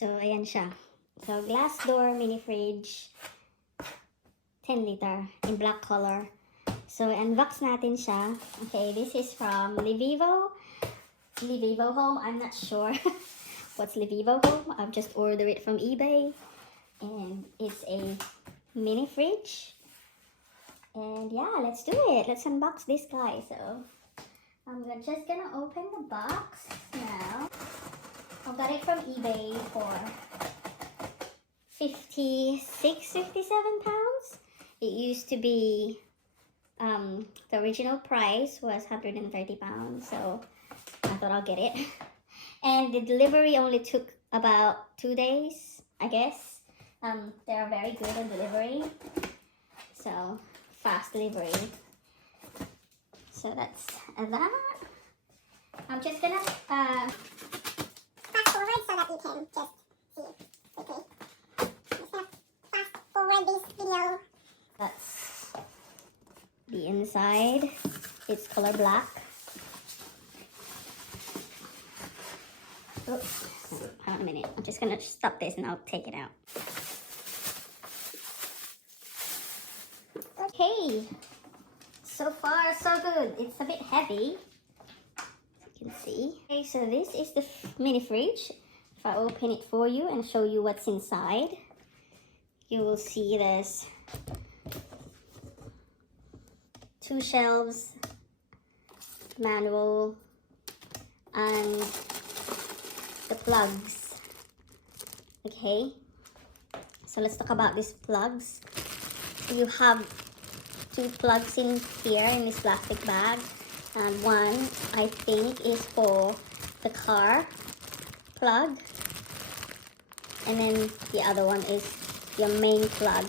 So, ayan siya. So, glass door mini fridge. 10 liter in black color. So, unbox natin siya. Okay, this is from Livivo. Livivo Home. I'm not sure what's Livivo Home. I've just ordered it from eBay. And it's a mini fridge. And yeah, let's do it. Let's unbox this guy. So, I'm just gonna open the box now. I got it from eBay for 57 pounds. It used to be, the original price was 130 pounds, so I thought I'll get it. And the delivery only took about 2 days, I guess. They are very good on delivery, so fast delivery. So that's that. I'm just gonna fast forward so that you can just see it quickly. Just gonna fast forward this video. That's the inside. It's color black. Oops. Hold on a minute. I'm just gonna stop this and I'll take it out. Okay. So far, so good. It's a bit heavy, as you can see. Okay, so this is the mini fridge. If I open it for you and show you what's inside, you will see there's 2 shelves, manual, and the plugs. Okay, so let's talk about these plugs. You have 2 plugs in here in this plastic bag, and one I think is for the car plug, and then the other one is your main plug.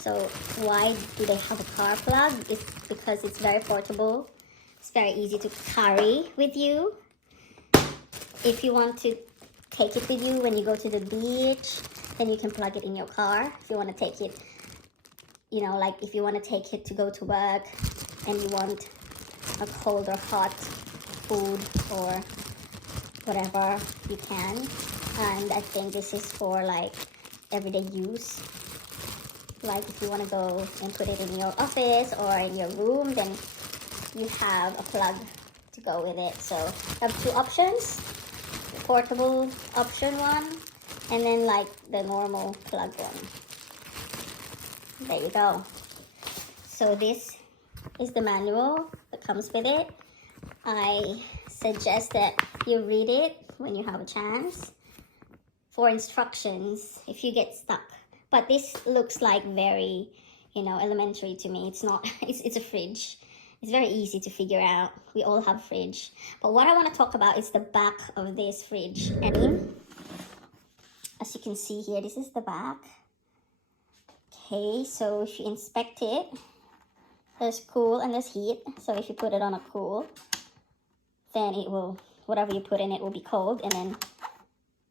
So why do they have a car plug? It's because it's very portable. It's very easy to carry with you. If you want to take it with you when you go to the beach, then you can plug it in your car. If you want to take it, you know, like if you want to take it to go to work and you want a cold or hot food or whatever, you can. And I think this is for like everyday use. Like if you want to go and put it in your office or in your room, then you have a plug to go with it. So I have 2 options. The portable option one, and then like the normal plug one. There you go. So this is the manual that comes with it. I suggest that you read it when you have a chance for instructions if you get stuck. But this looks like very, you know, elementary to me. It's not, it's a fridge. It's very easy to figure out. We all have a fridge. But what I want to talk about is the back of this fridge. And as you can see here, this is the back. Okay, so if you inspect it, there's cool and there's heat. So if you put it on a cool, then it will, whatever you put in it will be cold, and then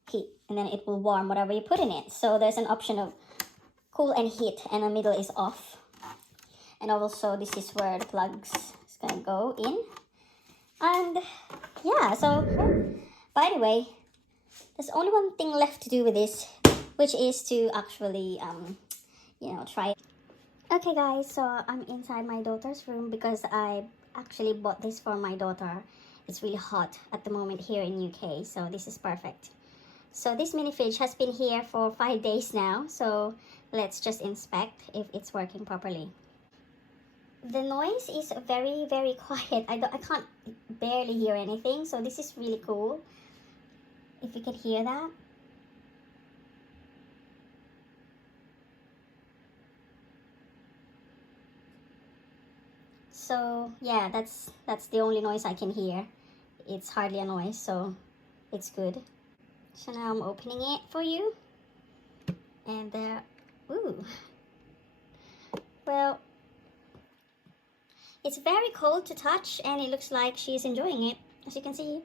heat, and then it will warm whatever you put in it. So there's an option of cool and heat, and the middle is off. And also this is where the plugs is gonna go in. And yeah, so by the way, there's only one thing left to do with this, which is to actually you know, try it. Okay guys, so I'm inside my daughter's room because I actually bought this for my daughter. It's really hot at the moment here in UK, so this is perfect. So this mini fridge has been here for 5 days now, so let's just inspect if it's working properly. The noise is very, very quiet. I can't barely hear anything, so this is really cool. If you can hear that. So yeah, that's the only noise I can hear. It's hardly a noise, so it's good. So now I'm opening it for you. And there, ooh. Well, it's very cold to touch, and it looks like she's enjoying it, as you can see.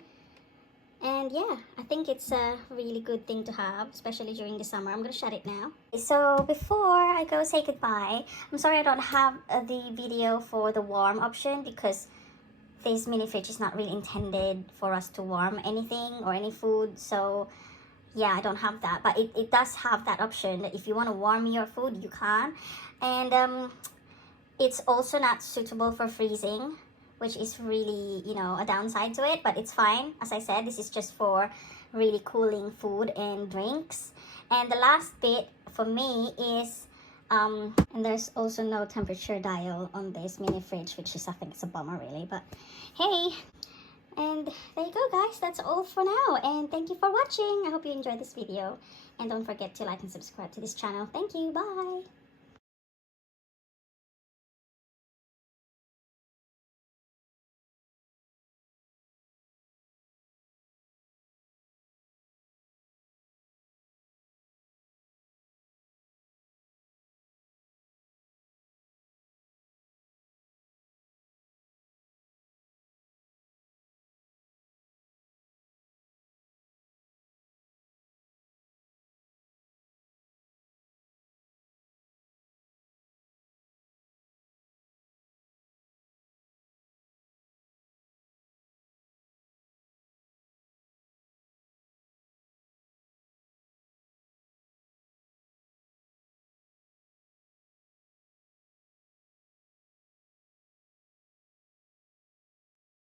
And yeah, I think it's a really good thing to have, especially during the summer. I'm gonna shut it now. So before I go say goodbye, I'm sorry I don't have the video for the warm option, because this mini fridge is not really intended for us to warm anything or any food. So yeah, I don't have that, but it does have that option that if you want to warm your food, you can. And it's also not suitable for freezing, which is really, you know, a downside to it, but it's fine. As I said, this is just for really cooling food and drinks. And the last bit for me is and there's also no temperature dial on this mini fridge, which is, I think it's a bummer really, but hey. And there you go guys, that's all for now, and thank you for watching. I hope you enjoyed this video, and don't forget to like and subscribe to this channel. Thank you, bye.